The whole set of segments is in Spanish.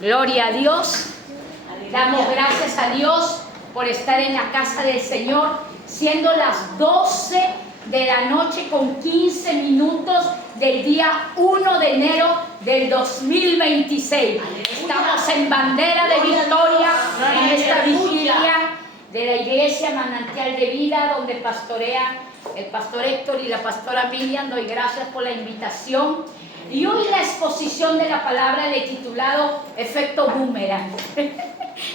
Gloria a Dios. Damos gracias a Dios por estar en la casa del Señor, siendo las 12 de la noche con 15 minutos del día 1 de enero del 2026. Estamos en bandera de victoria en esta vigilia de la iglesia Manantial de Vida, donde pastorea el pastor Héctor y la pastora Miriam. Doy gracias por la invitación. Y hoy la exposición de la palabra le he titulado Efecto Boomerang.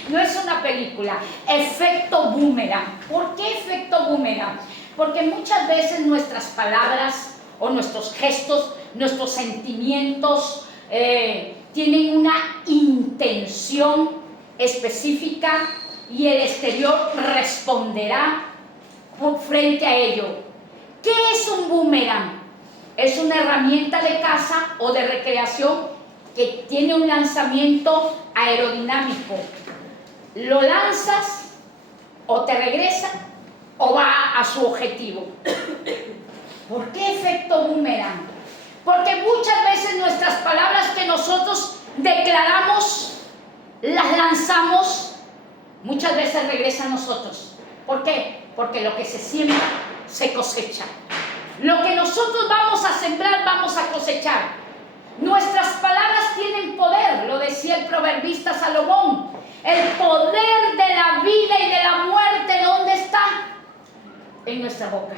No es una película, Efecto Boomerang. ¿Por qué efecto boomerang? Porque muchas veces nuestras palabras o nuestros gestos, nuestros sentimientos tienen una intención específica y el exterior responderá frente a ello. ¿Qué es un boomerang? Es una herramienta de caza o de recreación que tiene un lanzamiento aerodinámico. Lo lanzas o te regresa o va a su objetivo. ¿Por qué efecto boomerang? Porque muchas veces nuestras palabras que nosotros declaramos, las lanzamos, muchas veces regresa a nosotros. ¿Por qué? Porque lo que se siembra se cosecha. Lo que nosotros vamos a sembrar, vamos a cosechar. Nuestras palabras tienen poder, lo decía el proverbista Salomón. El poder de la vida y de la muerte, ¿dónde está? En nuestra boca.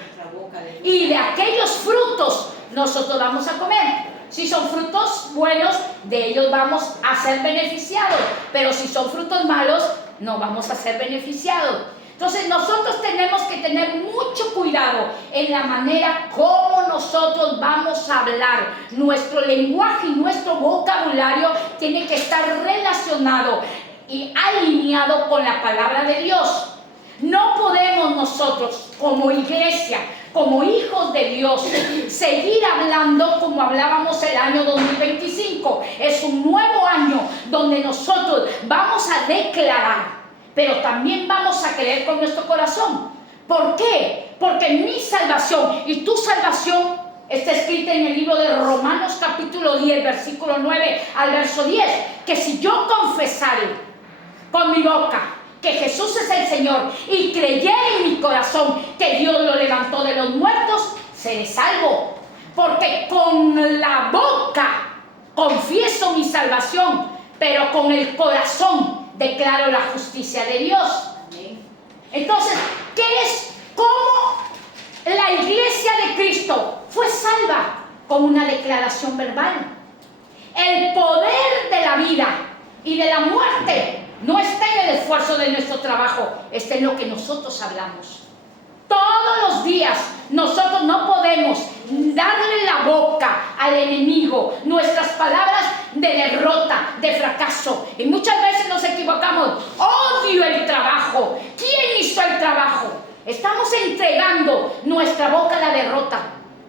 Y de aquellos frutos nosotros vamos a comer. Si son frutos buenos, de ellos vamos a ser beneficiados. Pero si son frutos malos, no vamos a ser beneficiados. Entonces nosotros tenemos que tener mucho cuidado en la manera como nosotros vamos a hablar. Nuestro lenguaje y nuestro vocabulario tiene que estar relacionado y alineado con la palabra de Dios. No podemos nosotros como iglesia, como hijos de Dios, seguir hablando como hablábamos el año 2025. Es un nuevo año donde nosotros vamos a declarar, pero también vamos a creer con nuestro corazón. ¿Por qué? Porque mi salvación y tu salvación está escrita en el libro de Romanos capítulo 10, versículo 9 al verso 10, que si yo confesare con mi boca que Jesús es el Señor y creyere en mi corazón que Dios lo levantó de los muertos, seré salvo. Porque con la boca confieso mi salvación, pero con el corazón declaro la justicia de Dios. Entonces, ¿qué es? ¿Cómo la iglesia de Cristo fue salva? Con una declaración verbal. El poder de la vida y de la muerte no está en el esfuerzo de nuestro trabajo, está en lo que nosotros hablamos. Todos los días nosotros no podemos darle la boca al enemigo, nuestras palabras de derrota, de fracaso. Y muchas veces nos equivocamos. Odio el trabajo. ¿Quién hizo el trabajo? Estamos entregando nuestra boca a la derrota,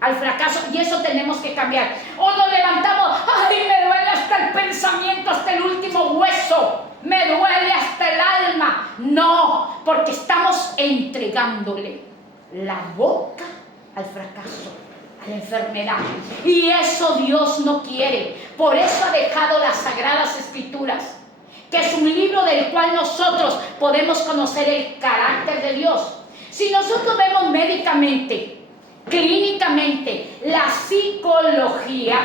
al fracaso, y eso tenemos que cambiar. O nos levantamos, ay, me duele hasta el pensamiento, hasta el último hueso, me duele hasta el alma. No, porque estamos entregándole la boca al fracaso, a la enfermedad, y eso Dios no quiere. Por eso ha dejado las Sagradas Escrituras, que es un libro del cual nosotros podemos conocer el carácter de Dios. Si nosotros vemos médicamente, clínicamente, la psicología,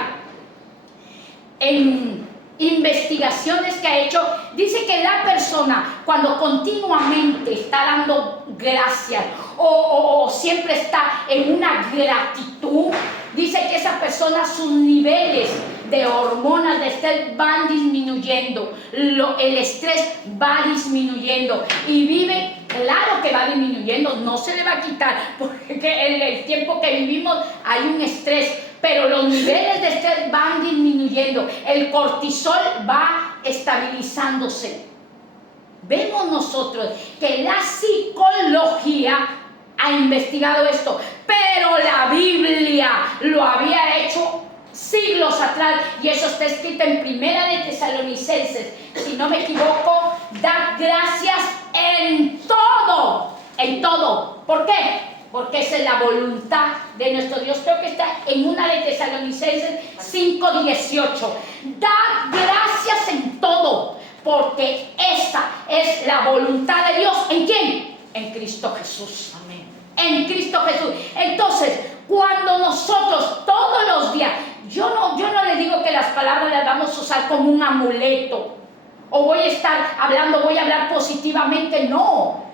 en investigaciones que ha hecho, dice que la persona cuando continuamente está dando gracias o siempre está en una gratitud, dice que esa persona, sus niveles de hormonas de estrés van disminuyendo, el estrés va disminuyendo y vive, claro que va disminuyendo, no se le va a quitar, porque en el tiempo que vivimos hay un estrés, pero los niveles de estrés van disminuyendo, el cortisol va estabilizándose. Vemos nosotros que la psicología ha investigado esto, pero la Biblia lo había hecho siglos atrás, y eso está escrito en Primera de Tesalonicenses, si no me equivoco, dad gracias en todo, en todo. ¿Por qué? Porque esa es la voluntad de nuestro Dios. Creo que está en una de Tesalonicenses 5:18. Dad gracias en todo. porque esa es la voluntad de Dios. ¿En quién? En Cristo Jesús. Amén. En Cristo Jesús. Entonces, cuando nosotros todos los días, yo no les digo que las palabras las vamos a usar como un amuleto, o voy a hablar positivamente, no.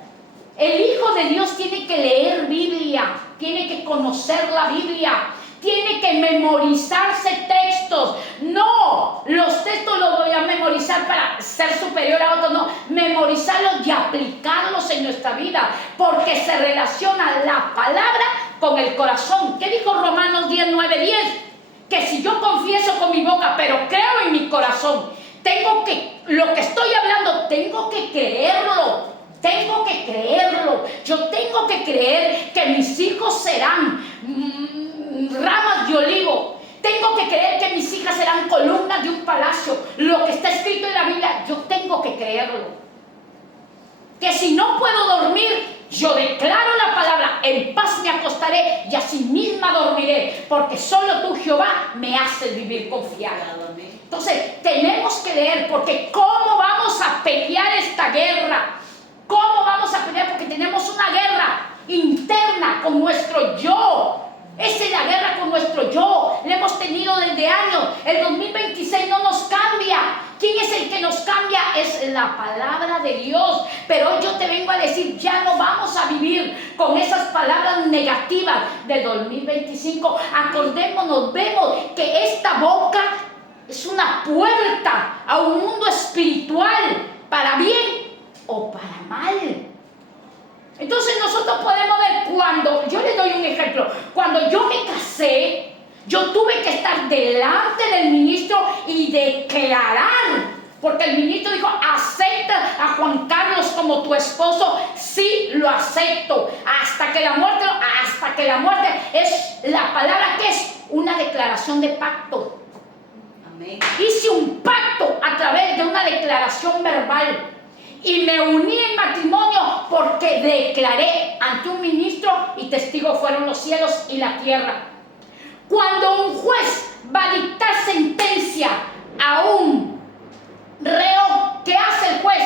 El Hijo de Dios tiene que leer Biblia, tiene que conocer la Biblia, tiene que memorizarse textos. No, los textos los voy a memorizar para ser superior a otros, no, memorizarlos y aplicarlos en nuestra vida, porque se relaciona la palabra con el corazón. ¿Qué dijo Romanos 10, 9, 10? Que si yo confieso con mi boca, pero creo en mi corazón, lo que estoy hablando, tengo que creerlo. Tengo que creerlo. Yo tengo que creer que mis hijos serán ramas de olivo. Tengo que creer que mis hijas serán columnas de un palacio. Lo que está escrito en la Biblia, yo tengo que creerlo. Que si no puedo dormir, yo declaro la palabra, en paz me acostaré y así misma dormiré, porque solo tú, Jehová, me haces vivir confiado. Entonces, tenemos que leer, porque ¿cómo vamos a pelear esta guerra? ¿Cómo vamos a pelear? Porque tenemos una guerra interna con nuestro yo. Esa es la guerra con nuestro yo. La hemos tenido desde años. El 2026 no nos cambia. ¿Quién es el que nos cambia? Es la palabra de Dios. Pero hoy yo te vengo a decir, ya no vamos a vivir con esas palabras negativas del 2025. Acordémonos, vemos que esta boca es una puerta a un mundo espiritual, para bien o para mal. Entonces nosotros podemos ver, cuando, yo les doy un ejemplo, cuando yo me casé, yo tuve que estar delante del ministro y declarar, porque el ministro dijo, acepta a Juan Carlos como tu esposo. Sí, lo acepto, hasta que la muerte es la palabra que es una declaración de pacto. Amén. Hice un pacto a través de una declaración verbal. Y me uní en matrimonio porque declaré ante un ministro, y testigo fueron los cielos y la tierra. Cuando un juez va a dictar sentencia a un reo, ¿qué hace el juez?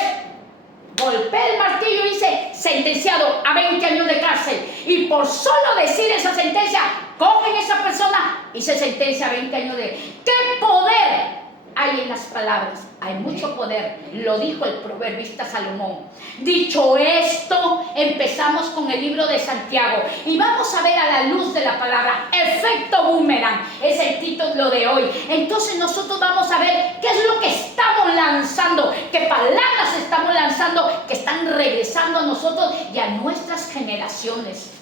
Golpea el martillo y dice, sentenciado a 20 años de cárcel. Y por solo decir esa sentencia, cogen a esa persona y se sentencia a 20 años de... ¿Qué poder hay en las palabras? Hay mucho poder, lo dijo el proverbista Salomón. Dicho esto, empezamos con el libro de Santiago y vamos a ver a la luz de la palabra. Efecto boomerang es el título de hoy. Entonces nosotros vamos a ver qué es lo que estamos lanzando, qué palabras estamos lanzando que están regresando a nosotros y a nuestras generaciones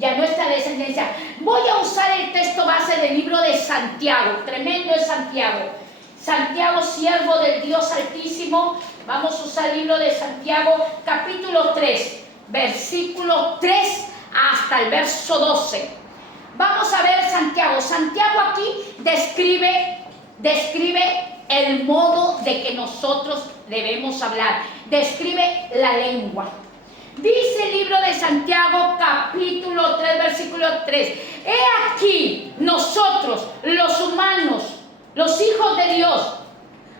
y a nuestra descendencia. Voy a usar el texto base del libro de Santiago. Tremendo es Santiago. Santiago, siervo del Dios Altísimo. Vamos a usar el libro de Santiago, capítulo 3, versículo 3 hasta el verso 12. Vamos a ver Santiago. Santiago aquí describe el modo de que nosotros debemos hablar. Describe la lengua. Dice el libro de Santiago, capítulo 3, versículo 3. He aquí, nosotros, los humanos, los hijos de Dios,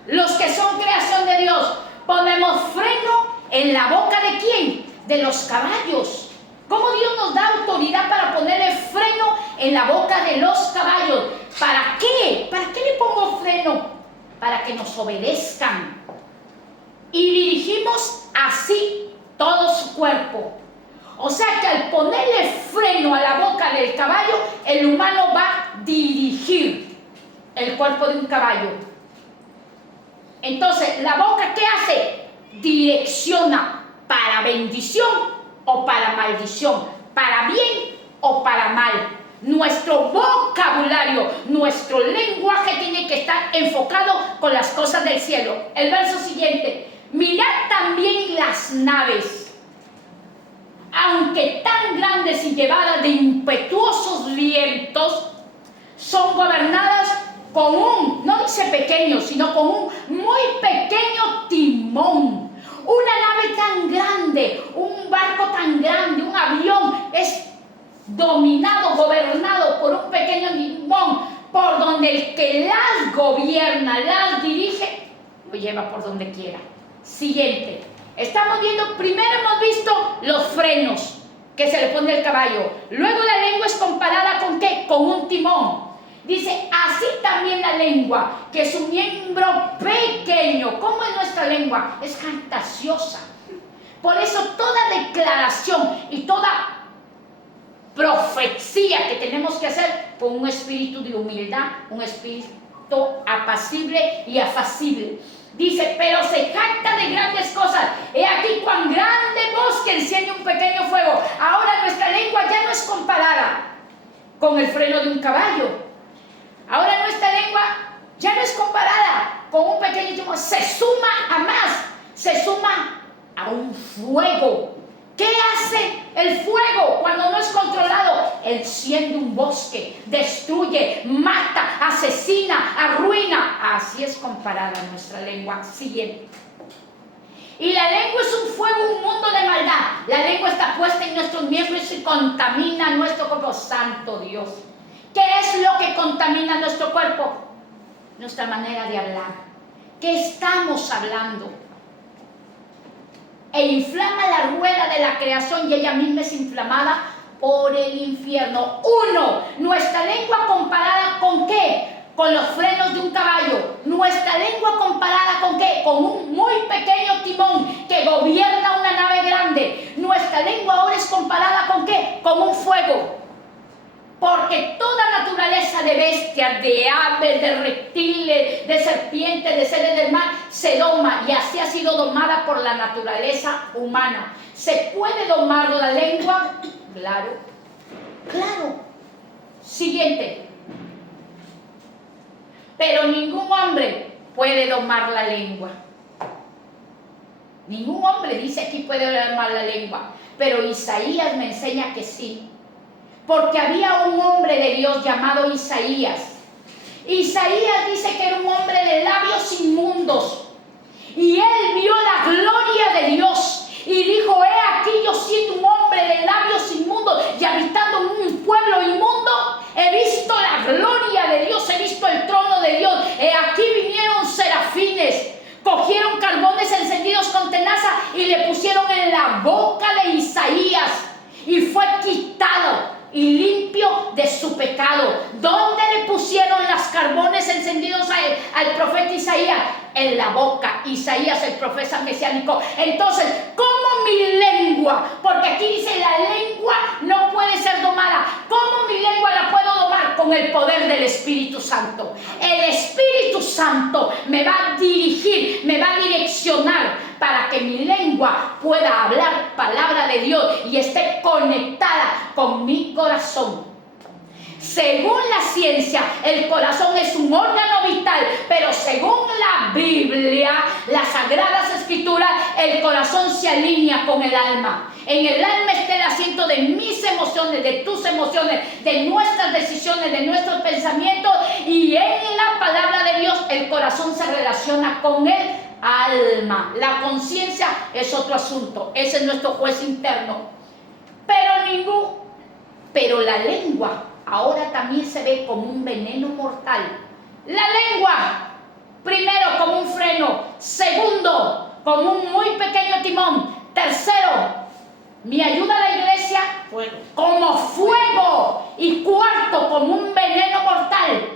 los que son creación de Dios, ponemos freno en la boca de ¿quién? De los caballos. ¿Cómo Dios nos da autoridad para ponerle freno en la boca de los caballos? ¿Para qué? ¿Para qué le pongo freno? Para que nos obedezcan. Y dirigimos así todo su cuerpo. O sea que al ponerle freno a la boca del caballo, el humano va a dirigir el cuerpo de un caballo. Entonces, ¿la boca qué hace? Direcciona para bendición o para maldición, para bien o para mal. Nuestro vocabulario, nuestro lenguaje tiene que estar enfocado con las cosas del cielo. El verso siguiente: mirad también las naves, aunque tan grandes y llevadas de impetuosos vientos, son gobernadas con un, no dice pequeño, sino con un muy pequeño timón. Una nave tan grande, un barco tan grande, un avión es dominado, gobernado por un pequeño timón, por donde el que las gobierna, las dirige, lo que lleva por donde quiera. Siguiente. Estamos viendo, primero hemos visto los frenos que se le pone al caballo. Luego la lengua es comparada ¿con qué? Con un timón. Dice, así también la lengua, que es un miembro pequeño. ¿Cómo es nuestra lengua? Es fantasiosa. Por eso toda declaración y toda profecía que tenemos que hacer con un espíritu de humildad, un espíritu apacible y afacible. Dice, pero se jacta de grandes cosas. He aquí cuán grande bosque enciende un pequeño fuego. Ahora nuestra lengua ya no es comparada con el freno de un caballo. Ahora nuestra lengua ya no es comparada con un pequeño timón. Se suma a más. Se suma a un fuego. ¿Qué hace el fuego cuando no es controlado? Enciende un bosque, destruye, mata, asesina, arruina. Así es comparada nuestra lengua. Siguiente. Y la lengua es un fuego, un mundo de maldad. La lengua está puesta en nuestros miembros y contamina nuestro cuerpo. Santo Dios. ¿Qué es lo que contamina nuestro cuerpo? Nuestra manera de hablar. ¿Qué estamos hablando? E inflama la rueda de la creación y ella misma es inflamada por el infierno. 1. Nuestra lengua comparada ¿con qué? Con los frenos de un caballo. Nuestra lengua comparada ¿con qué? Con un muy pequeño timón que gobierna una nave grande. Nuestra lengua ahora es comparada ¿con qué? Con un fuego. Porque toda naturaleza de bestias, de aves, de reptiles, de serpientes, de seres del mar, se doma y así ha sido domada por la naturaleza humana. ¿Se puede domar la lengua? Claro, claro. Siguiente. Pero ningún hombre puede domar la lengua. Ningún hombre dice aquí puede domar la lengua, pero Isaías me enseña que sí. Porque había un hombre de Dios llamado Isaías. Isaías dice que era un hombre de labios inmundos. Y él vio la gloria de Dios. Y dijo, he aquí yo siendo un hombre de labios inmundos y habitando en un pueblo inmundo, he visto la gloria de Dios, he visto el trono de Dios. He aquí vinieron serafines, cogieron carbones encendidos con tenaza y le pusieron en la boca de Isaías. Y fue quitado y limpio de su pecado. ¿Dónde le pusieron los carbones encendidos al profeta Isaías? En la boca. Isaías, el profeta mesiánico. Entonces, ¿cómo mi lengua? Porque aquí dice la lengua no puede ser domada. ¿Cómo mi lengua la puedo domar? Con el poder del Espíritu Santo. El Espíritu Santo me va a dirigir, me va a direccionar para que mi lengua pueda hablar palabra de Dios y esté conectada con mi corazón. Según la ciencia, el corazón es un órgano vital, pero según la Biblia, las Sagradas Escrituras, el corazón se alinea con el alma. En el alma está el asiento de mis emociones, de tus emociones, de nuestras decisiones, de nuestros pensamientos, y en la palabra de Dios el corazón se relaciona con el alma. La conciencia es otro asunto, ese es nuestro juez interno. Pero la lengua ahora también se ve como un veneno mortal. La lengua, primero como un freno, segundo como un muy pequeño timón, tercero, ¿me ayuda la iglesia? Fuego. Como fuego, y cuarto como un veneno mortal.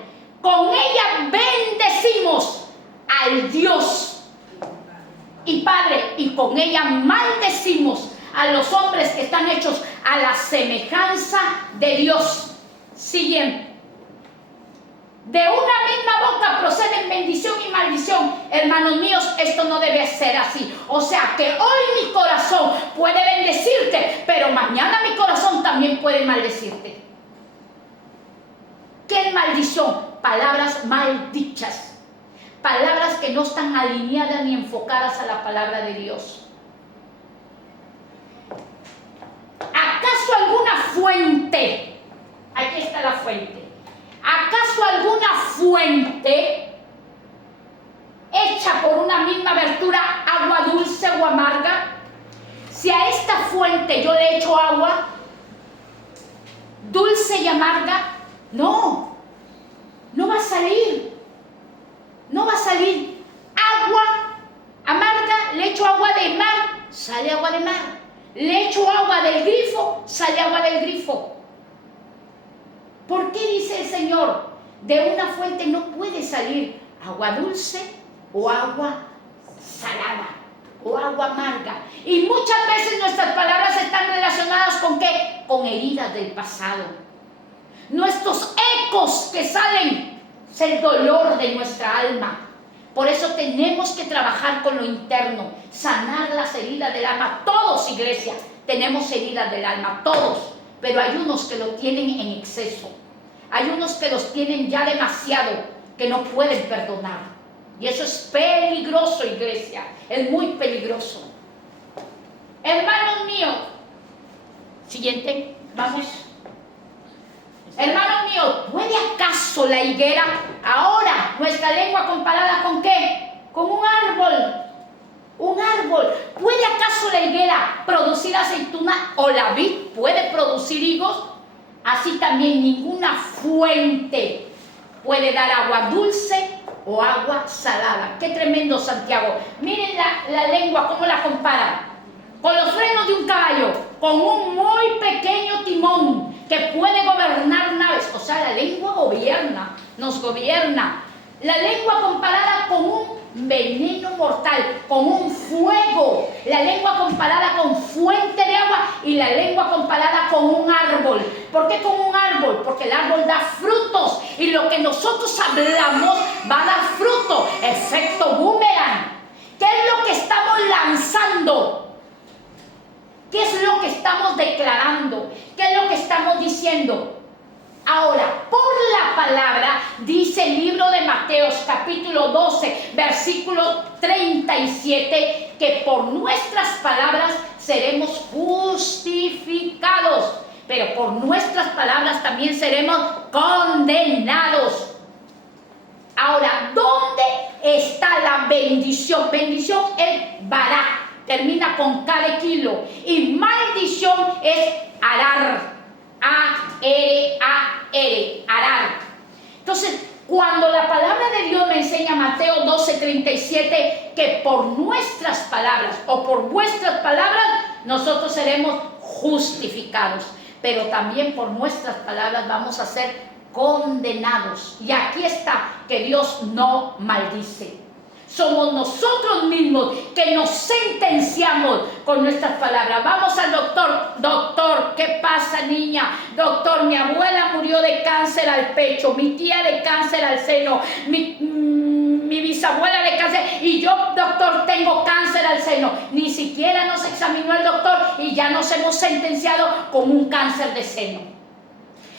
Con ella bendecimos al Dios y Padre, y con ella maldecimos a los hombres que están hechos a la semejanza de Dios. Siguiente. De una misma boca proceden bendición y maldición. Hermanos míos, esto no debe ser así. O sea que hoy mi corazón puede bendecirte, pero mañana mi corazón también puede maldecirte. ¿Qué es maldición? Palabras mal dichas. Palabras que no están alineadas ni enfocadas a la palabra de Dios. ¿Acaso alguna fuente? Aquí está la fuente. ¿Acaso alguna fuente hecha por una misma abertura, agua dulce o amarga? Si a esta fuente yo le echo agua dulce y amarga, no va a salir. No va a salir. agua amarga, le echo agua de mar, sale agua de mar. Le echo agua del grifo, sale agua del grifo. ¿Por qué dice el Señor? De una fuente no puede salir agua dulce o agua salada o agua amarga. Y muchas veces nuestras palabras están relacionadas ¿con qué? Con heridas del pasado. Nuestros ecos que salen es el dolor de nuestra alma. Por eso tenemos que trabajar con lo interno, sanar las heridas del alma. Todos, iglesia, tenemos heridas del alma, todos. Pero hay unos que lo tienen en exceso. Hay unos que los tienen ya demasiado, que no pueden perdonar. Y eso es peligroso, iglesia. Es muy peligroso. Hermanos míos. Siguiente, vamos. Hermanos míos, ¿puede acaso la higuera, ahora nuestra lengua comparada con qué? Con un árbol. Un árbol. ¿Puede acaso la higuera producir aceituna o la vid puede producir higos? Así también ninguna fuente puede dar agua dulce o agua salada. Qué tremendo, Santiago. Miren la lengua, cómo la compara. Con los frenos de un caballo, con un muy pequeño timón que puede gobernar naves. O sea, la lengua gobierna, nos gobierna. La lengua comparada con un veneno mortal, con un fuego. La lengua comparada con fuente de agua y la lengua comparada con un árbol. ¿Por qué con un árbol? Porque el árbol da frutos y lo que nosotros hablamos va a dar fruto. Efecto boomerang. ¿Qué es lo que estamos lanzando? ¿Qué es lo que estamos declarando? ¿Qué es lo que estamos diciendo? Ahora, por la palabra, dice el libro de Mateos, capítulo 12, versículo 37, que por nuestras palabras seremos justificados, pero por nuestras palabras también seremos condenados. Ahora, ¿dónde está la bendición? Bendición es bará. Termina con cada kilo. Y maldición es arar. A-R-A-R. Arar. Entonces, cuando la palabra de Dios me enseña, Mateo 12:37, que por nuestras palabras o por vuestras palabras nosotros seremos justificados, pero también por nuestras palabras vamos a ser condenados. Y aquí está que Dios no maldice. Somos nosotros mismos que nos sentenciamos con nuestras palabras. Vamos al doctor. Doctor, ¿qué pasa, niña? Doctor, mi abuela murió de cáncer al pecho, mi tía de cáncer al seno, mi bisabuela de cáncer, y yo, doctor, tengo cáncer al seno. Ni siquiera nos examinó el doctor y ya nos hemos sentenciado con un cáncer de seno.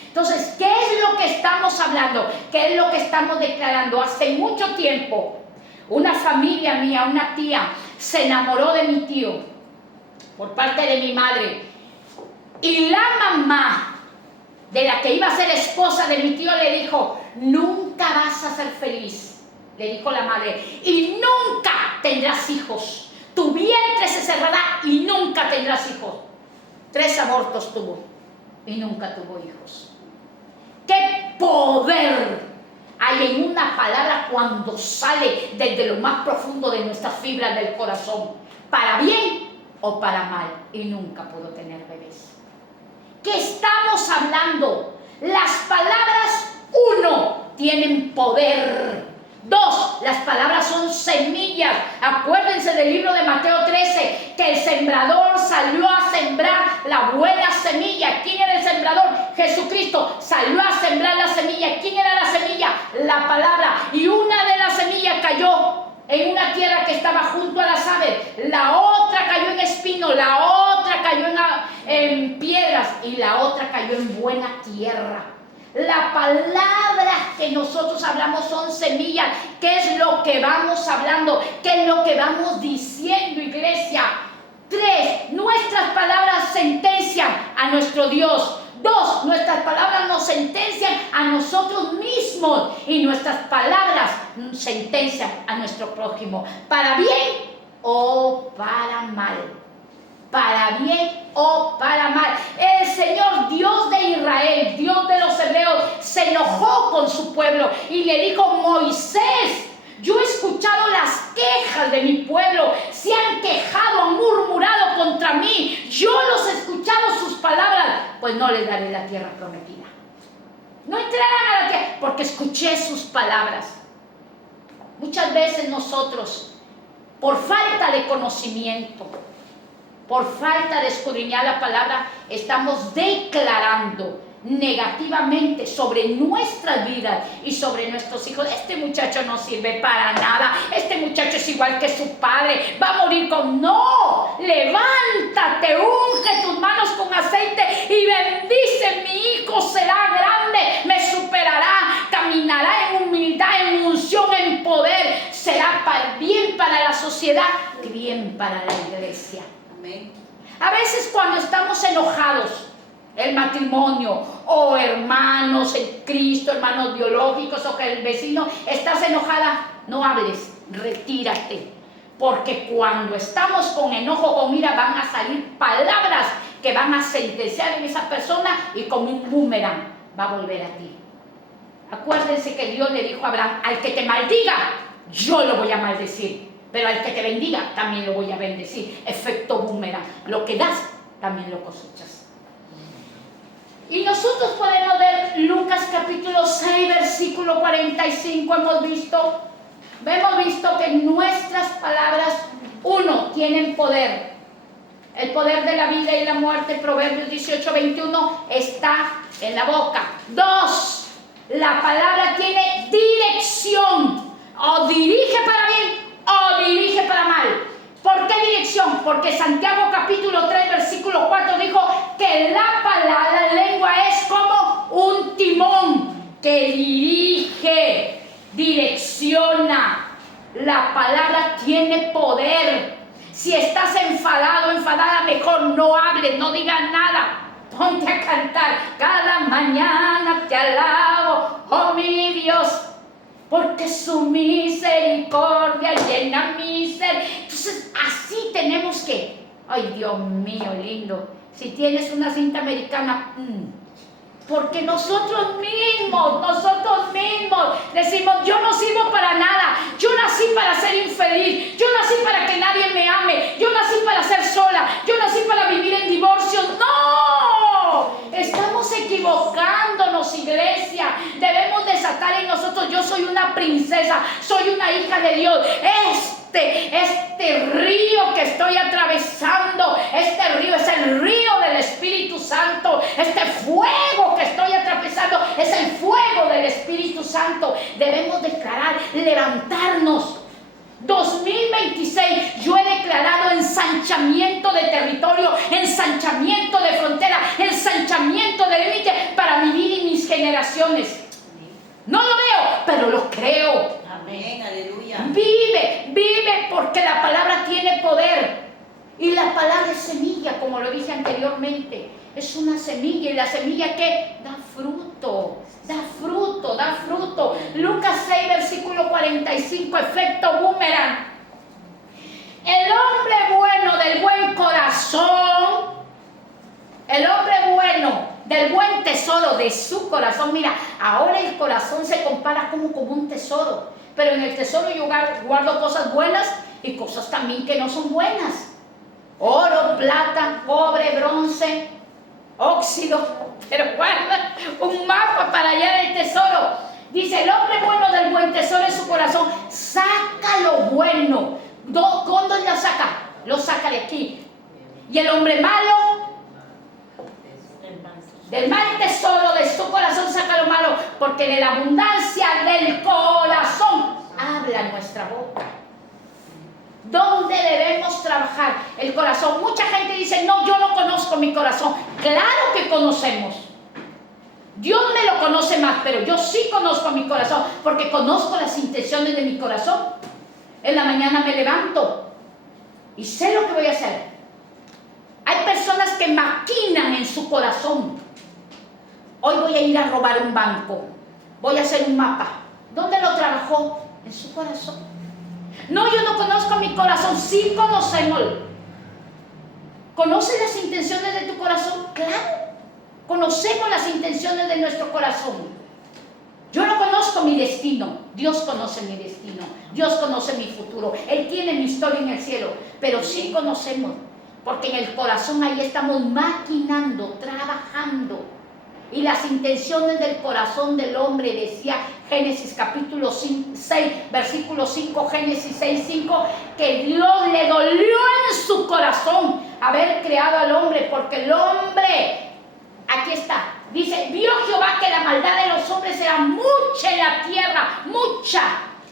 Entonces, ¿qué es lo que estamos hablando? ¿Qué es lo que estamos declarando? Hace mucho tiempo, una familia mía, una tía, se enamoró de mi tío por parte de mi madre. Y la mamá de la que iba a ser esposa de mi tío le dijo: nunca vas a ser feliz, le dijo la madre, y nunca tendrás hijos. Tu vientre se cerrará y nunca tendrás hijos. 3 abortos tuvo y nunca tuvo hijos. ¡Qué poder hay en una palabra cuando sale desde lo más profundo de nuestras fibras del corazón, para bien o para mal? Y nunca pudo tener bebés. ¿Qué estamos hablando? Las palabras, 1, tienen poder. 2, las palabras son semillas. Acuérdense del libro de Mateo 13, que el sembrador salió a sembrar la buena semilla. ¿Quién era el sembrador? Jesucristo. Salió a sembrar la semilla. ¿Quién era la semilla? La palabra. Y una de las semillas cayó en una tierra que estaba junto a las aves, la otra cayó en espino, la otra cayó en piedras y la otra cayó en buena tierra. La palabra que nosotros hablamos son semillas. ¿Qué es lo que vamos hablando? ¿Qué es lo que vamos diciendo, iglesia? 3, nuestras palabras sentencian a nuestro Dios. 2, nuestras palabras nos sentencian a nosotros mismos y nuestras palabras sentencian a nuestro prójimo, para bien o para mal. Para bien o para mal. El Señor, Dios de Israel, Dios de los hebreos, se enojó con su pueblo y le dijo: Moisés, yo estoy escuchado las quejas de mi pueblo. Se han quejado, han murmurado contra mí. Yo los he escuchado sus palabras, pues no les daré la tierra prometida. No entrarán a la tierra porque escuché sus palabras. Muchas veces nosotros, por falta de conocimiento, por falta de escudriñar la palabra, estamos declarando negativamente sobre nuestras vidas y sobre nuestros hijos. Este muchacho no sirve para nada, este muchacho es igual que su padre, va a morir con... No, levántate, unge tus manos con aceite y bendice. Mi hijo será grande, me superará, caminará en humildad, en unción, en poder, será para bien para la sociedad y bien para la iglesia. Amén. A veces cuando estamos enojados, el matrimonio o hermanos en Cristo, hermanos biológicos o que el vecino, estás enojada, no hables, retírate, porque cuando estamos con enojo, con ira, van a salir palabras que van a sentenciar en esa persona y como un boomerang va a volver a ti. Acuérdense que Dios le dijo a Abraham: al que te maldiga, yo lo voy a maldecir, pero al que te bendiga, también lo voy a bendecir. Efecto boomerang, lo que das, también lo cosechas. Y nosotros podemos ver Lucas capítulo 6, versículo 45, hemos visto que nuestras palabras, uno, tienen poder. El poder de la vida y la muerte, Proverbios 18, 21, está en la boca. Dos, la palabra tiene dirección. O dirige para bien o dirige para mal. ¿Por qué dirección? Porque Santiago capítulo 3 versículo 4 dijo que la palabra, la lengua es como un timón que dirige, direcciona. La palabra tiene poder. Si estás enfadado, enfadada, mejor no hables, no digas nada. Ponte a cantar: cada mañana te alabo, oh mi Dios, porque su misericordia llena mi ser. Entonces, así tenemos que... Ay, Dios mío, lindo. Si tienes una cinta americana, porque nosotros mismos decimos: yo no sirvo para nada, yo nací para ser infeliz, yo nací para que nadie me ame, yo nací para ser sola, yo nací para vivir en divorcio. ¡No! Estamos equivocándonos, iglesia. Debemos desatar en nosotros: yo soy una princesa, soy una hija de Dios. Este río que estoy atravesando, este río es el río del Espíritu Santo. Este fuego que estoy atravesando es el fuego del Espíritu Santo. Debemos declarar, levantarnos. 2026, yo he declarado ensanchamiento de territorio, ensanchamiento de frontera, ensanchamiento de límite para mi vida y mis generaciones. No lo veo, pero lo creo. Amén, aleluya. Vive, porque la palabra tiene poder. Y la palabra es semilla, como lo dije anteriormente. Es una semilla, y la semilla que da fruto. Da fruto. Lucas 6, versículo 45, efecto boomerang. El hombre bueno del buen corazón, el hombre bueno del buen tesoro de su corazón. Mira, ahora el corazón se compara como un tesoro, pero en el tesoro yo guardo cosas buenas y cosas también que no son buenas. Oro, plata, cobre, bronce, óxido, pero guarda un mapa para hallar el tesoro. Dice: el hombre bueno del buen tesoro en su corazón saca lo bueno. ¿Dónde lo saca? Lo saca de aquí. Y el hombre malo del mal tesoro de su corazón saca lo malo, porque de la abundancia del corazón habla nuestra boca. ¿Dónde debemos trabajar el corazón? Mucha gente dice: no, yo no conozco mi corazón. Claro que conocemos. Dios me lo conoce más, pero yo sí conozco mi corazón, porque conozco las intenciones de mi corazón. En la mañana me levanto y sé lo que voy a hacer. Hay personas que maquinan en su corazón: hoy voy a ir a robar un banco, voy a hacer un mapa. ¿Dónde lo trabajó? En su corazón. No, yo no conozco mi corazón. Sí conocemos. ¿Conoces las intenciones de tu corazón? Claro. Conocemos las intenciones de nuestro corazón. Yo no conozco mi destino, Dios conoce mi destino, Dios conoce mi futuro, Él tiene mi historia en el cielo, pero sí conocemos, porque en el corazón ahí estamos maquinando, trabajando. Y las intenciones del corazón del hombre, decía Génesis capítulo 6, versículo 5, Génesis 6, 5, que Dios le dolió en su corazón haber creado al hombre, porque el hombre, aquí está, dice, vio Jehová que la maldad de los hombres era mucha en la tierra, mucha,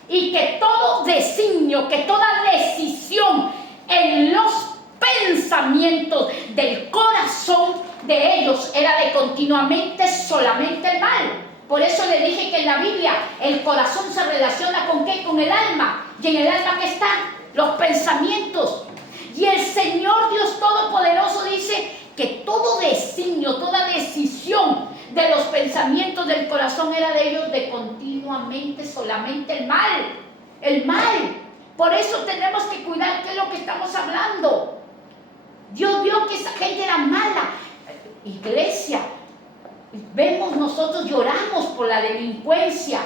y que todo designio, que toda decisión en los pensamientos del corazón de ellos era de continuamente solamente el mal. Por eso le dije que en la Biblia el corazón se relaciona ¿con qué? Con el alma. Y en el alma ¿qué están? Los pensamientos. Y el Señor Dios Todopoderoso dice que todo designio, toda decisión de los pensamientos del corazón era de ellos de continuamente solamente el mal. El mal. Por eso tenemos que cuidar qué es lo que estamos hablando. Dios vio que esa gente era mala. Iglesia, vemos nosotros, lloramos por la delincuencia.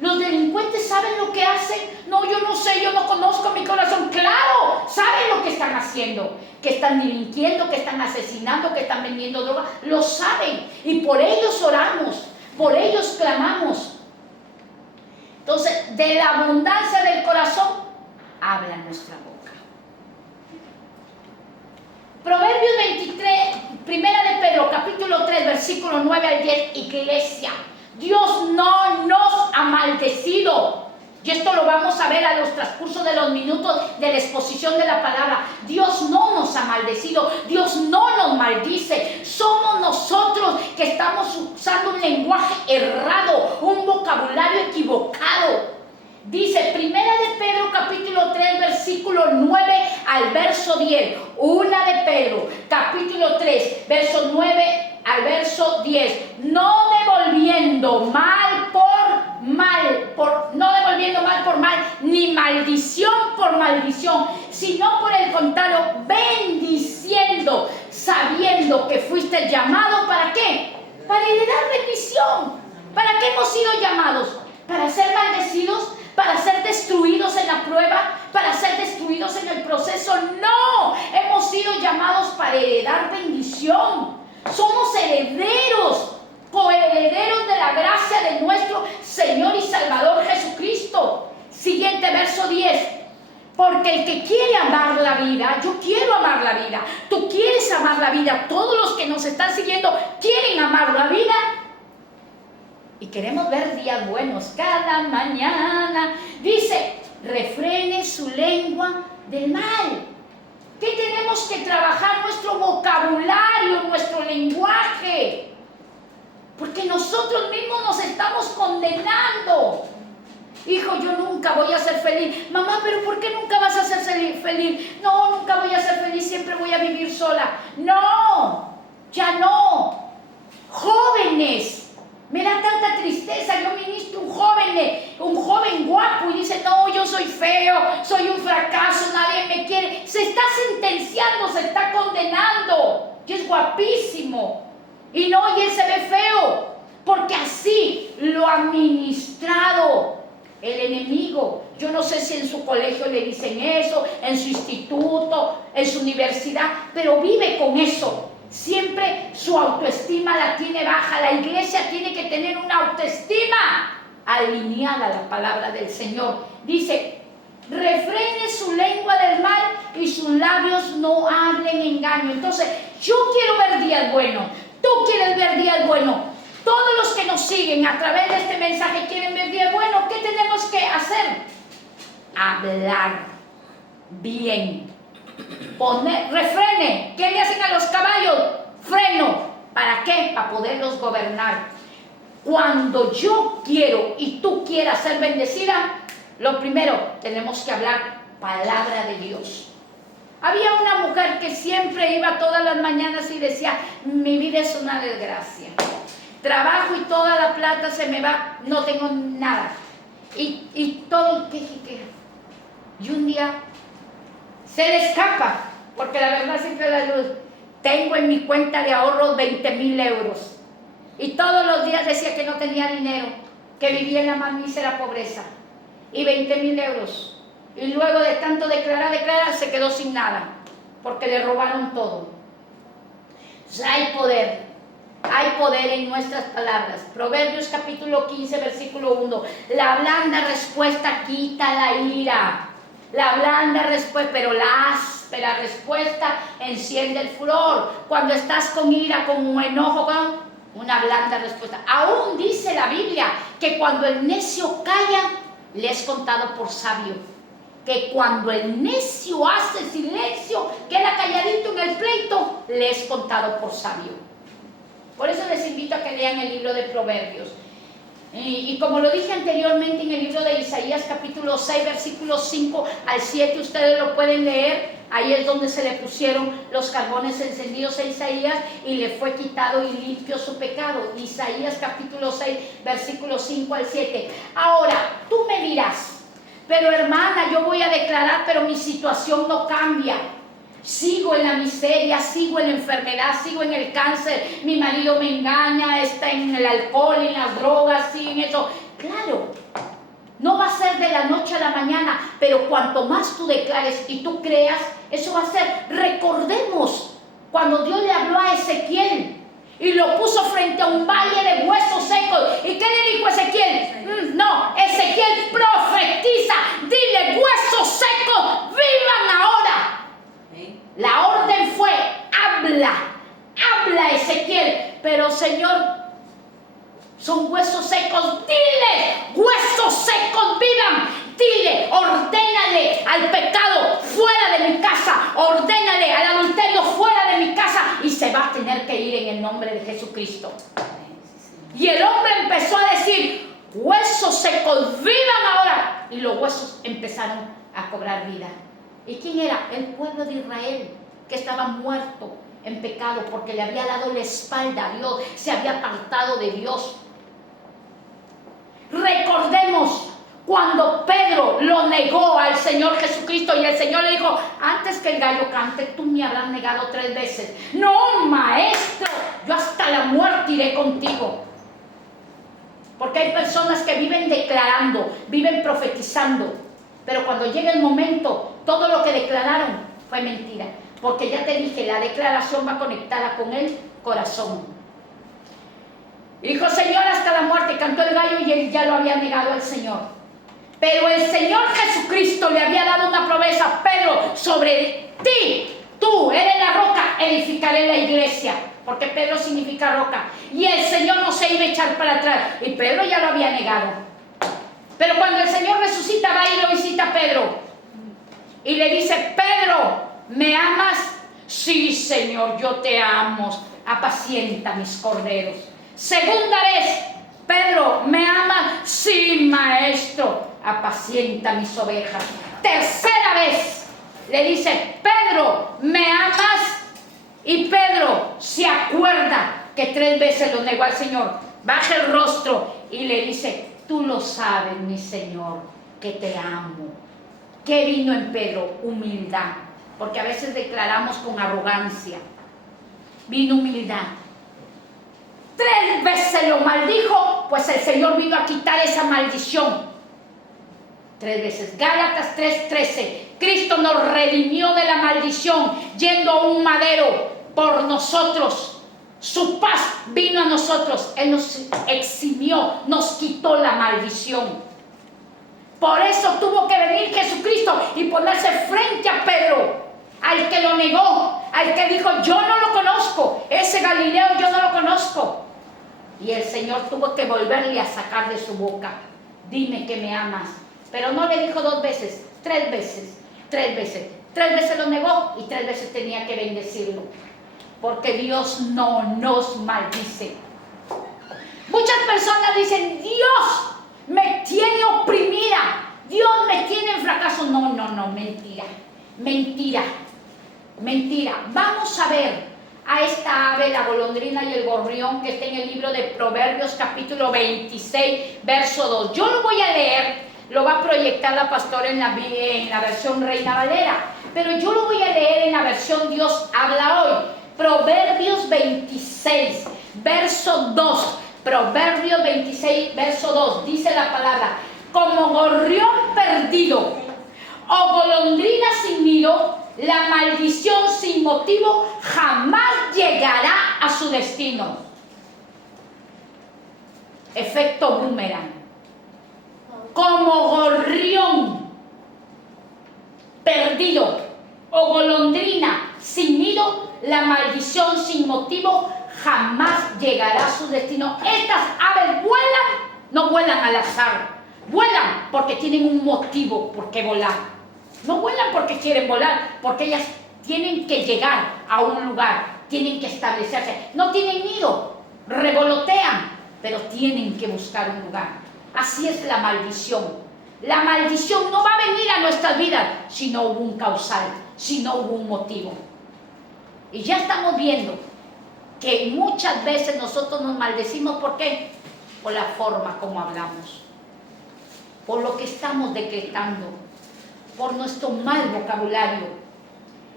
Los delincuentes saben lo que hacen. No, yo no sé, yo no conozco mi corazón. Claro, saben lo que están haciendo, que están delinquiendo, que están asesinando, que están vendiendo droga. Lo saben y por ellos oramos, por ellos clamamos. Entonces, de la abundancia del corazón habla nuestra boca. Proverbios 23, primera de Pedro, capítulo 3, versículo 9 al 10, iglesia. Dios no nos ha maldecido. Y esto lo vamos a ver a los transcurso de los minutos de la exposición de la palabra. Dios no nos ha maldecido. Dios no nos maldice. Somos nosotros que estamos usando un lenguaje errado, un vocabulario equivocado. Dice, primera de Pedro, capítulo 3, versículo 9 al verso 10. Una de Pedro, capítulo 3, verso 9 al verso 10. No devolviendo mal por mal, ni maldición por maldición, sino por el contrario, bendiciendo, sabiendo que fuiste llamado, ¿para qué? Para heredar bendición. ¿Para qué hemos sido llamados? ¿Para ser maldecidos? ¿Para ser destruidos en la prueba? ¿Para ser destruidos en el proceso? No, hemos sido llamados para heredar bendición. Somos herederos, coherederos de la gracia de nuestro Señor y Salvador Jesucristo. Siguiente verso 10. Porque el que quiere amar la vida, yo quiero amar la vida, tú quieres amar la vida, todos los que nos están siguiendo quieren amar la vida. Y queremos ver días buenos cada mañana. Dice, refrene su lengua del mal. ¿Qué tenemos que trabajar? Nuestro vocabulario, nuestro lenguaje. Porque nosotros mismos nos estamos condenando. Hijo, yo nunca voy a ser feliz. Mamá, pero ¿por qué nunca vas a ser feliz? No, nunca voy a ser feliz, siempre voy a vivir sola. No, ya no. Jóvenes. Me da tanta tristeza, yo ministro un joven guapo y dice, no, yo soy feo, soy un fracaso, nadie me quiere. Se está sentenciando, se está condenando. Y es guapísimo. Y no, y él se ve feo, porque así lo ha ministrado el enemigo. Yo no sé si en su colegio le dicen eso, en su instituto, en su universidad, pero vive con eso. Siempre su autoestima la tiene baja. La iglesia tiene que tener una autoestima alineada a la palabra del Señor. Dice, refrene su lengua del mal y sus labios no hablen engaño. Entonces, yo quiero ver días buenos. Tú quieres ver días buenos. Todos los que nos siguen a través de este mensaje quieren ver días buenos. ¿Qué tenemos que hacer? Hablar bien. Refrene. ¿Qué le hacen a los caballos? Freno. ¿Para qué? Para poderlos gobernar. Cuando yo quiero y tú quieras ser bendecida, lo primero, tenemos que hablar palabra de Dios. Había una mujer que siempre iba todas las mañanas y decía, mi vida es una desgracia. Trabajo y toda la plata se me va, no tengo nada. Y todo, ¿qué? Y un día se le escapa, porque la verdad siempre la luz. Tengo en mi cuenta de ahorros 20,000 euros. Y todos los días decía que no tenía dinero. que vivía en la más mísera pobreza y 20,000 euros. Y luego de tanto declarar, se quedó sin nada, porque le robaron todo. O sea, hay poder en nuestras palabras. Proverbios capítulo 15, versículo 1. La blanda respuesta quita la ira. La blanda respuesta, pero la áspera respuesta enciende el furor. Cuando estás con ira, con un enojo, una blanda respuesta. Aún dice la Biblia que cuando el necio calla, le es contado por sabio. Que cuando el necio hace silencio, queda calladito en el pleito, le es contado por sabio. Por eso les invito a que lean el libro de Proverbios. Y como lo dije anteriormente en el libro de Isaías capítulo 6, versículos 5 al 7, ustedes lo pueden leer. Ahí es donde se le pusieron los carbones encendidos a Isaías y le fue quitado y limpio su pecado. Isaías capítulo 6, versículos 5 al 7. Ahora, tú me dirás, pero hermana, yo voy a declarar, pero mi situación no cambia. Sigo en la miseria, sigo en la enfermedad, sigo en el cáncer, mi marido me engaña, está en el alcohol, en las drogas, sí, en eso. Claro, no va a ser de la noche a la mañana, pero cuanto más tú declares y tú creas, eso va a ser. Recordemos cuando Dios le habló a Ezequiel y lo puso frente a un valle de huesos secos. ¿Y qué le dijo Ezequiel? No, Ezequiel profetiza, dile, huesos secos, vivan ahora. La orden fue, habla Ezequiel, pero Señor, son huesos secos, dile, huesos secos vivan, dile, ordénale al pecado fuera de mi casa, ordénale al adulterio fuera de mi casa, y se va a tener que ir en el nombre de Jesucristo. Y el hombre empezó a decir, huesos secos, vivan ahora, y los huesos empezaron a cobrar vida. ¿Y quién era? El pueblo de Israel, que estaba muerto en pecado porque le había dado la espalda a Dios, se había apartado de Dios. Recordemos cuando Pedro lo negó al Señor Jesucristo y el Señor le dijo, antes que el gallo cante, tú me habrás negado 3 veces. No, maestro, yo hasta la muerte iré contigo. Porque hay personas que viven declarando, viven profetizando, pero cuando llega el momento, todo lo que declararon fue mentira. Porque ya te dije, la declaración va conectada con el corazón. Dijo, Señor, hasta la muerte, cantó el gallo y él ya lo había negado al Señor. Pero el Señor Jesucristo le había dado una promesa, Pedro, sobre ti, tú eres la roca, edificaré la iglesia. Porque Pedro significa roca. Y el Señor no se iba a echar para atrás. Y Pedro ya lo había negado. Pero cuando el Señor resucita, va y lo visita a Pedro. Y le dice, Pedro, ¿me amas? Sí, Señor, yo te amo. Apacienta mis corderos. Segunda vez, Pedro, ¿me amas? Sí, maestro, apacienta mis ovejas. Tercera vez, le dice, Pedro, ¿me amas? Y Pedro se acuerda que 3 veces lo negó al Señor. Baja el rostro y le dice, tú lo sabes, mi Señor, que te amo. ¿Qué vino en Pedro? Humildad. Porque a veces declaramos con arrogancia. Vino humildad. 3 veces lo maldijo, pues el Señor vino a quitar esa maldición. 3 veces. Gálatas 3:13. Cristo nos redimió de la maldición yendo a un madero por nosotros. Su paz vino a nosotros. Él nos eximió, nos quitó la maldición. Por eso tuvo que venir Jesucristo y ponerse frente a Pedro, al que lo negó, al que dijo, yo no lo conozco, ese Galileo yo no lo conozco. Y el Señor tuvo que volverle a sacar de su boca, dime que me amas. Pero no le dijo 2 veces, 3 veces, 3 veces. 3 veces lo negó y 3 veces tenía que bendecirlo. Porque Dios no nos maldice. Muchas personas dicen, Dios me tiene oprimida, Dios me tiene en fracaso. No, mentira, mentira, mentira. Vamos a ver a esta ave, la golondrina y el gorrión, que está en el libro de Proverbios capítulo 26, verso 2. Yo lo voy a leer, lo va a proyectar la pastora en la versión Reina Valera, pero yo lo voy a leer en la versión Dios habla hoy. Proverbios 26, verso 2. Proverbios 26, verso 2, dice la palabra: como gorrión perdido o golondrina sin nido, la maldición sin motivo jamás llegará a su destino. Efecto boomerang. Como gorrión perdido o golondrina sin nido, la maldición sin motivo jamás llegará a su destino. Estas aves vuelan, no vuelan al azar, vuelan porque tienen un motivo por qué volar. No vuelan porque quieren volar, porque ellas tienen que llegar a un lugar, tienen que establecerse. No tienen nido, revolotean, pero tienen que buscar un lugar. Así es la maldición. La maldición no va a venir a nuestras vidas si no hubo un causal, si no hubo un motivo. Y ya estamos viendo que muchas veces nosotros nos maldecimos. ¿Por qué? Por la forma como hablamos, por lo que estamos decretando, por nuestro mal vocabulario.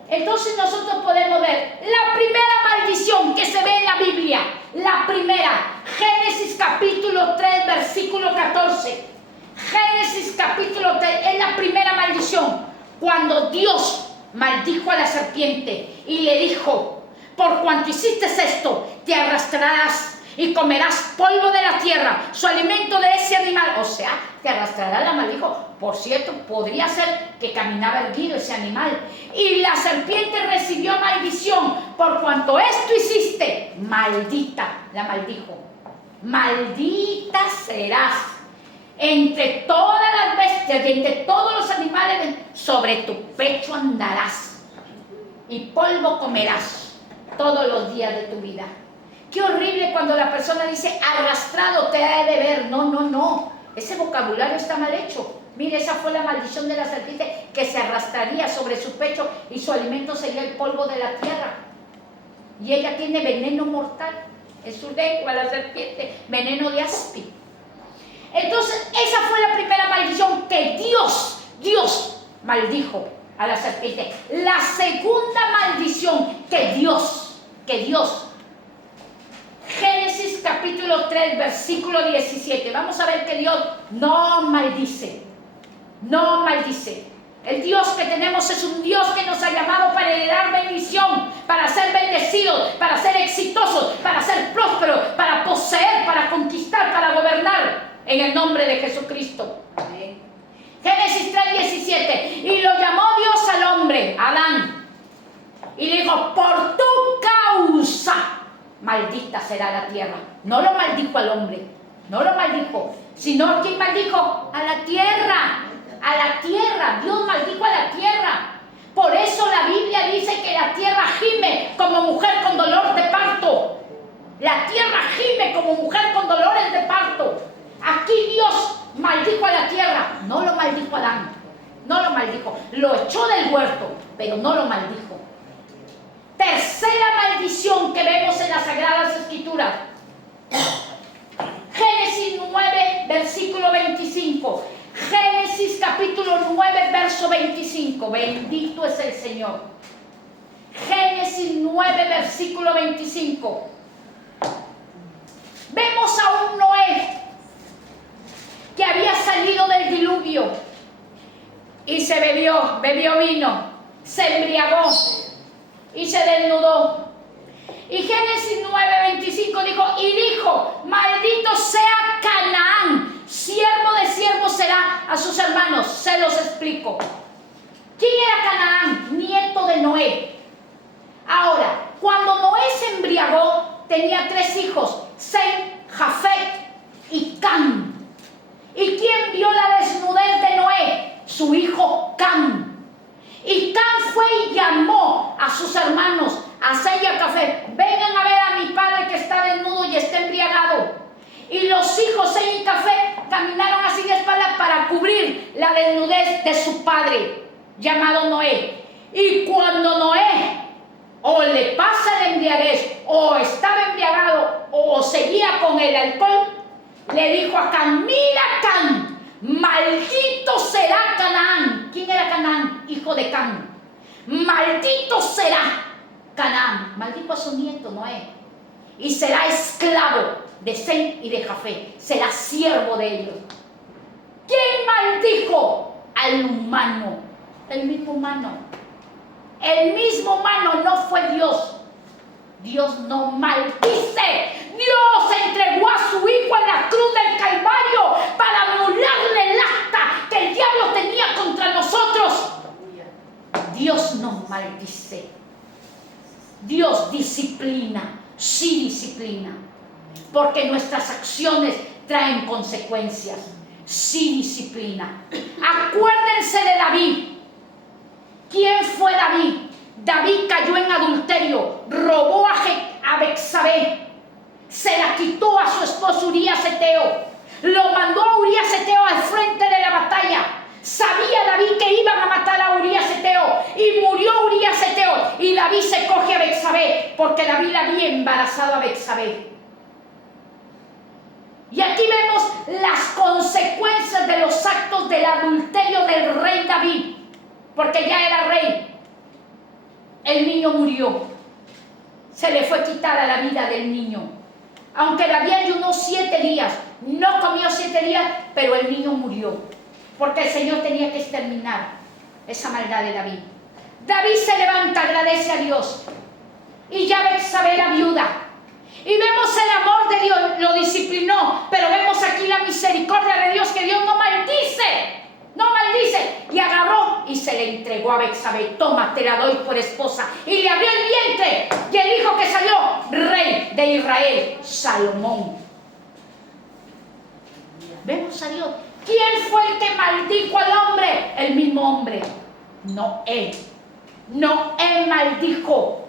Entonces nosotros podemos ver la primera maldición que se ve en la Biblia. La primera, Génesis capítulo 3, versículo 14. Génesis capítulo 3 es la primera maldición. Cuando Dios maldijo a la serpiente y le dijo: por cuanto hiciste esto, te arrastrarás y comerás polvo de la tierra, su alimento de ese animal. O sea, te arrastrará, la maldijo. Por cierto, podría ser que caminaba erguido ese animal. Y la serpiente recibió maldición. Por cuanto esto hiciste, maldita, la maldijo. Maldita serás entre todas las bestias y entre todos los animales. Sobre tu pecho andarás y polvo comerás todos los días de tu vida. Qué horrible cuando la persona dice: arrastrado te ha de ver. No, no, no. Ese vocabulario está mal hecho. Mire, esa fue la maldición de la serpiente, que se arrastraría sobre su pecho y su alimento sería el polvo de la tierra. Y ella tiene veneno mortal en su lengua, la serpiente, veneno de aspi. Entonces, esa fue la primera maldición que Dios maldijo a la serpiente. La segunda maldición que Dios, Génesis capítulo 3, versículo 17. Vamos a ver que Dios no maldice. No maldice. El Dios que tenemos es un Dios que nos ha llamado para heredar bendición, para ser bendecidos, para ser exitosos, para ser prósperos, para poseer, para conquistar, para gobernar, en el nombre de Jesucristo. Amén. Génesis 3, 17. Y lo llamó Dios al hombre, Adán, y le dijo: por tu causa maldita será la tierra. No lo maldijo al hombre, no lo maldijo, sino ¿quién maldijo? A la tierra. A la tierra. Dios maldijo a la tierra. Por eso la Biblia dice que la tierra gime como mujer con dolor de parto. La tierra gime como mujer con dolores de parto. Aquí Dios maldijo a la tierra, no lo maldijo a Adán, no lo maldijo, lo echó del huerto, pero no lo maldijo. Tercera maldición que vemos en las Sagradas Escrituras. Génesis 9, versículo 25. Génesis capítulo 9, verso 25. Bendito es el Señor. Génesis 9, versículo 25. Vemos a un Noé que había salido del diluvio y se bebió vino, se embriagó y se desnudó. Y Génesis 9:25 dijo: maldito sea Canaán, siervo de siervos será a sus hermanos. Se los explico. ¿Quién era Canaán? Nieto de Noé. Ahora, cuando Noé se embriagó, tenía 3 hijos: Sem, Jafet y Cam. ¿Y quién vio la desnudez de Noé? Su hijo Cam. Y Cam fue y llamó a sus hermanos, a Sem y a Jafet: vengan a ver a mi padre que está desnudo y está embriagado. Y los hijos Sem y Jafet caminaron así de espaldas para cubrir la desnudez de su padre, llamado Noé. Y cuando Noé o le pasa la embriaguez, o estaba embriagado, o seguía con el alcohol, le dijo a Cam: mira, Cam, maldito será Canaán. ¿Quién era Canaán? Hijo de Cam. Maldito será Canaán. Maldijo a su nieto Noé. Y será esclavo de Sem y de Jafet. Será siervo de ellos. ¿Quién maldijo al humano? El mismo humano. El mismo humano, no fue Dios. Dios no maldice. Dios entregó a su Hijo en la cruz del Calvario para anularle el acta que el diablo tenía contra nosotros. Dios no maldice. Dios disciplina, sí disciplina, porque nuestras acciones traen consecuencias. Sí disciplina. Acuérdense de David. ¿Quién fue David? David cayó en adulterio, robó a Betsabé, se la quitó a su esposo Urías Eteo, lo mandó a Urías Eteo al frente de la batalla. Sabía David que iban a matar a Urías Eteo y murió Urías Eteo, y David se coge a Betsabé porque David había embarazado a Betsabé. Y aquí vemos las consecuencias de los actos del adulterio del rey David, porque ya era rey. El niño murió. Se le fue quitada la vida del niño. Aunque David ayunó 7 días, no comió 7 días, pero el niño murió, porque el Señor tenía que exterminar esa maldad de David. David se levanta, agradece a Dios, y ya Betsabé la viuda. Y vemos el amor de Dios, lo disciplinó, pero vemos aquí la misericordia de Dios, que Dios no maldice, no maldice, y agarró y se le entregó a Betsabé. Toma, te la doy por esposa, y le abrió el vientre, y el hijo que salió, rey de Israel, Salomón. Vemos a Dios. ¿Quién fue el que maldijo al hombre? El mismo hombre. Noé. Noé maldijo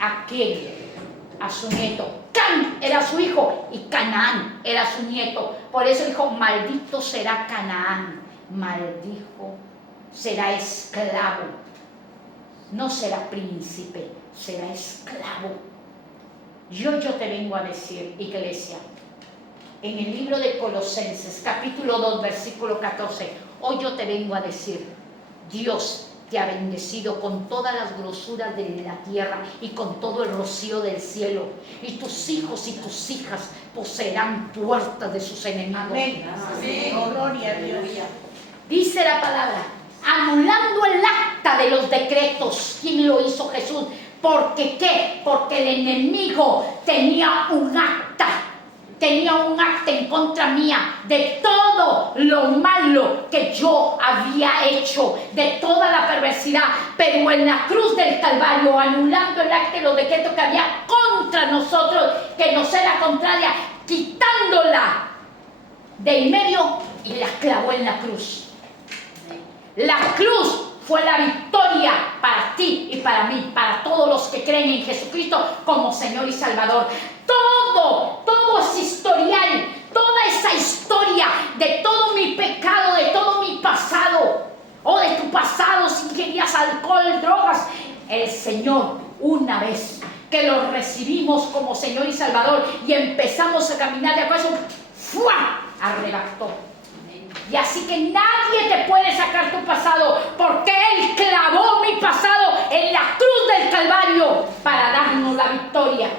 a quién, a su nieto. Can era su hijo y Canaán era su nieto. Por eso dijo, maldito será Canaán. Maldijo, será esclavo. No será príncipe, será esclavo. Yo te vengo a decir, iglesia, en el libro de Colosenses, capítulo 2, versículo 14, hoy yo te vengo a decir, Dios te ha bendecido con todas las grosuras de la tierra y con todo el rocío del cielo, y tus hijos y tus hijas poseerán puertas de sus enemigos. Amén. Amén. Oh, gloria a Dios. Dice la palabra, anulando el acta de los decretos. ¿Quién lo hizo? Jesús. ¿Porque qué? Porque el enemigo tenía un acta en contra mía de todo lo malo que yo había hecho, de toda la perversidad, pero en la cruz del Calvario, anulando el acta de los decretos que había contra nosotros, que nos era contraria, quitándola de en medio, y la clavó en la cruz. La cruz fue la victoria para ti y para mí, para todos los que creen en Jesucristo como Señor y Salvador. Todo ese historial, toda esa historia de todo mi pecado, de todo mi pasado, o de tu pasado si ingerías alcohol, drogas, el Señor, una vez que lo recibimos como Señor y Salvador y empezamos a caminar de acuerdo, ¡fua!, arrebató. Y así que nadie te puede sacar tu pasado, porque Él clavó mi pasado en la cruz del Calvario para darnos la victoria.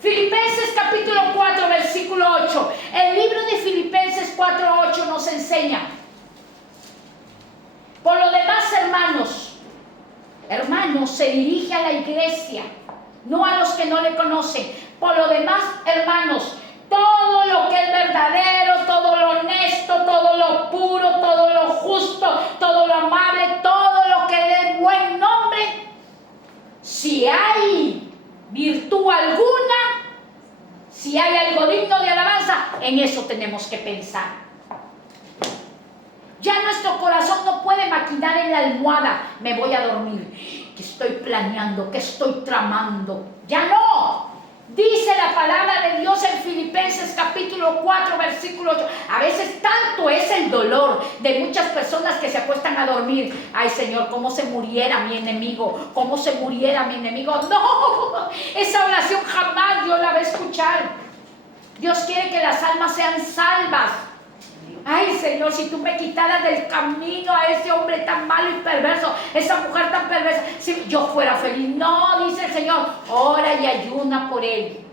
Filipenses capítulo 4, versículo 8. El libro de Filipenses 4:8 nos enseña: por lo demás, hermanos, se dirige a la iglesia, no a los que no le conocen. Por lo demás, hermanos, todo lo que es verdadero, todo lo honesto, todo lo puro, todo lo justo, todo lo amable, todo lo que dé buen nombre, si hay virtud alguna, si hay algo digno de alabanza, en eso tenemos que pensar. Ya nuestro corazón no puede maquinar en la almohada, me voy a dormir, que estoy planeando, que estoy tramando. Ya no. Dice la palabra de Dios en Filipenses capítulo 4, versículo 8. A veces tanto es el dolor de muchas personas que se acuestan a dormir. Ay, Señor, cómo se muriera mi enemigo, cómo se muriera mi enemigo. No, esa oración jamás Dios la va a escuchar. Dios quiere que las almas sean salvas. Ay, Señor, si tú me quitaras del camino a ese hombre tan malo y perverso, esa mujer tan perversa, si yo fuera feliz. No, dice el Señor, ora y ayuna por él.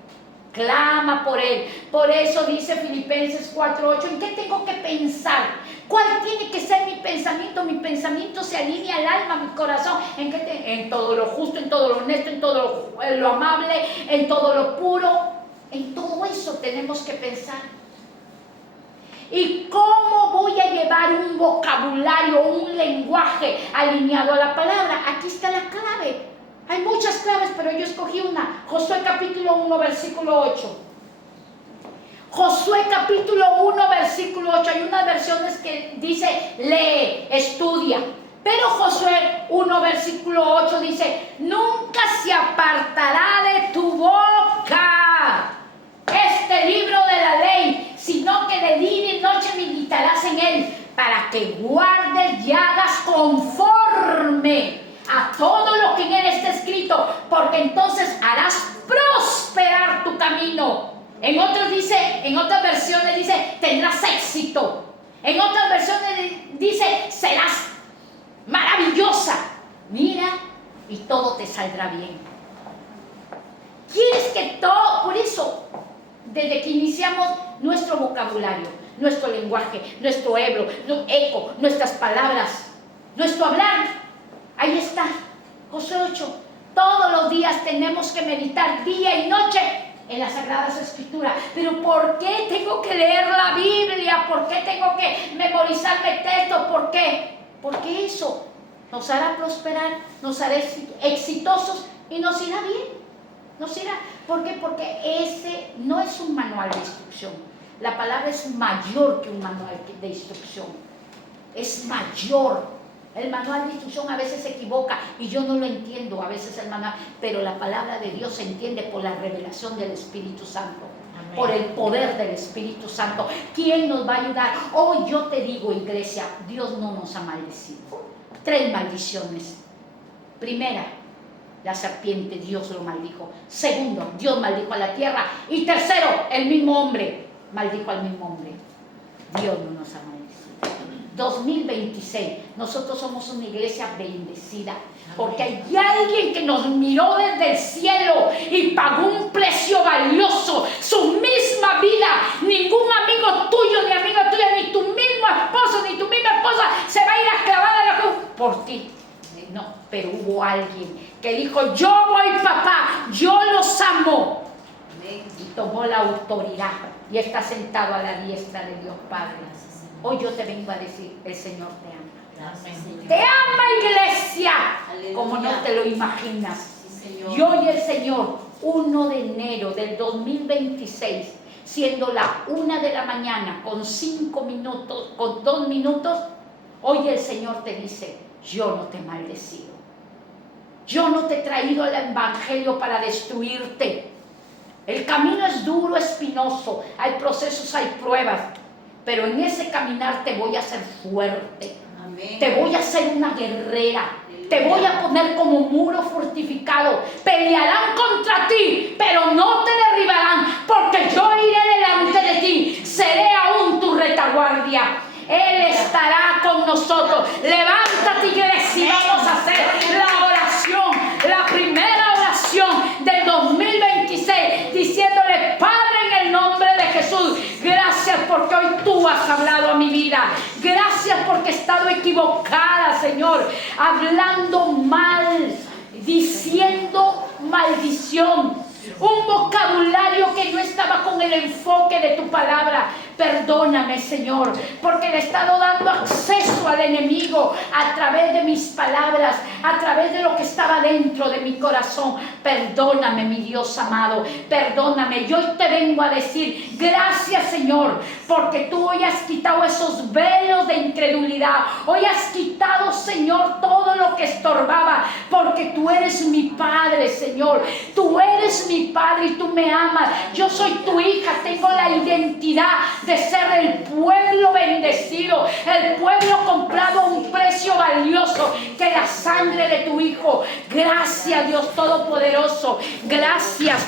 Clama por él. Por eso dice Filipenses 4:8, ¿en qué tengo que pensar? ¿Cuál tiene que ser mi pensamiento? Mi pensamiento se alinea al alma, mi corazón. En todo lo justo, en todo lo honesto, en todo lo amable, en todo lo puro. En todo eso tenemos que pensar. ¿Y cómo voy a llevar un vocabulario, un lenguaje alineado a la palabra? Aquí está la clave. Hay muchas claves, pero yo escogí una. Josué capítulo 1, versículo 8. Josué capítulo 1, versículo 8. Hay unas versiones que dice lee, estudia. Pero Josué 1, versículo 8 dice, nunca se apartará de tu boca este libro de la ley, sino que de día y noche meditarás en él, para que guardes y hagas conforme a todo lo que en él está escrito, porque entonces harás prosperar tu camino. En otras versiones dice, tendrás éxito. En otras versiones dice, serás maravillosa. Mira, y todo te saldrá bien. ¿Quieres que todo? Por eso, desde que iniciamos nuestro vocabulario, nuestro lenguaje, nuestro eco, nuestras palabras, nuestro hablar, ahí está, Josué 8. Todos los días tenemos que meditar día y noche en las Sagradas Escrituras. Pero ¿por qué tengo que leer la Biblia? ¿Por qué tengo que memorizarme textos? ¿Por qué? Porque eso nos hará prosperar, nos hará exitosos y nos irá bien. Nos irá. ¿Por qué? Porque ese no es un manual de instrucción. La palabra es mayor que un manual de instrucción. Es mayor. El manual de instrucción a veces se equivoca y yo no lo entiendo a veces el manual, pero la palabra de Dios se entiende por la revelación del Espíritu Santo. Amén. Por el poder del Espíritu Santo. ¿Quién nos va a ayudar? Hoy yo te digo, iglesia, Dios no nos ha maldecido. 3 maldiciones. Primera, la serpiente, Dios lo maldijo. Segundo, Dios maldijo a la tierra. Y tercero, el mismo hombre maldijo al mismo hombre. Dios no nos ha maldecido. 2026, nosotros somos una iglesia bendecida, porque hay alguien que nos miró desde el cielo y pagó un precio valioso, su misma vida. Ningún amigo tuyo, ni amiga tuya, ni tu mismo esposo, ni tu misma esposa se va a ir a clavar a la cruz por ti. No, pero hubo alguien que dijo, yo voy, papá, yo los amo. Y tomó la autoridad y está sentado a la diestra de Dios Padre. Hoy yo te vengo a decir, el Señor te ama. Amén. Te ama, iglesia. Aleluya. Como no te lo imaginas. Sí, y hoy el Señor, 1 de enero del 2026, siendo la 1 de la mañana con 5 minutos, con 2 minutos, hoy el Señor te dice, yo no te he maldecido. Yo no te he traído el evangelio para destruirte. El camino es duro, espinoso, hay procesos, hay pruebas. Pero en ese caminar te voy a hacer fuerte. Amén. Te voy a hacer una guerrera. Aleluya. Te voy a poner como muro fortificado. Pelearán contra ti, pero no te derribarán, porque yo iré delante de ti. Seré aún tu retaguardia. Él estará con nosotros. Levántate, iglesia, y vamos a hacer la oración, la primera oración del 2026, diciéndole, Padre, en el nombre de Jesús, gracias porque hoy tú has hablado a mi vida. Gracias porque he estado equivocada, Señor, hablando mal, diciendo maldición, un vocabulario que no estaba con el enfoque de tu palabra. Perdóname, Señor, porque le he estado dando acceso al enemigo a través de mis palabras, a través de lo que estaba dentro de mi corazón. Perdóname, mi Dios amado, perdóname. Yo hoy te vengo a decir, gracias, Señor, porque tú hoy has quitado esos velos de incredulidad. Hoy has quitado, Señor, todo lo que estorbaba, porque tú eres mi Padre, Señor. Tú eres mi Padre y tú me amas. Yo soy tu hija, tengo la identidad de ser el pueblo bendecido, el pueblo comprado a un precio valioso que la sangre de tu Hijo. Gracias, Dios Todopoderoso. Gracias.